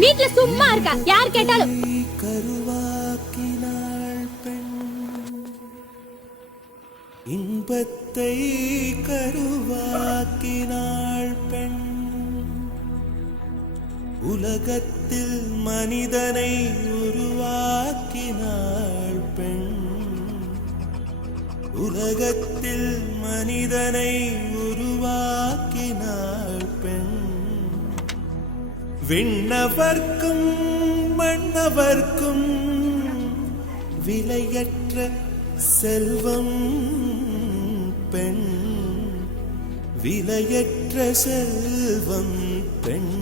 வீட்ல சும்மா இருக்கா, யார் கேட்டாலும். கருவாக்கினாள் பெண், இன்பத்தை கருவாக்கினாள் பெண், உலகத்தில் மனிதனை உருவாக்கினாள் பெண், உலகத்தில் மனிதனை உருவாக்கினாள் பெண், விண்ணவர்க்கும் மன்னவர்க்கும் விலையற்ற செல்வம் பெண், விலையற்ற செல்வம் பெண்.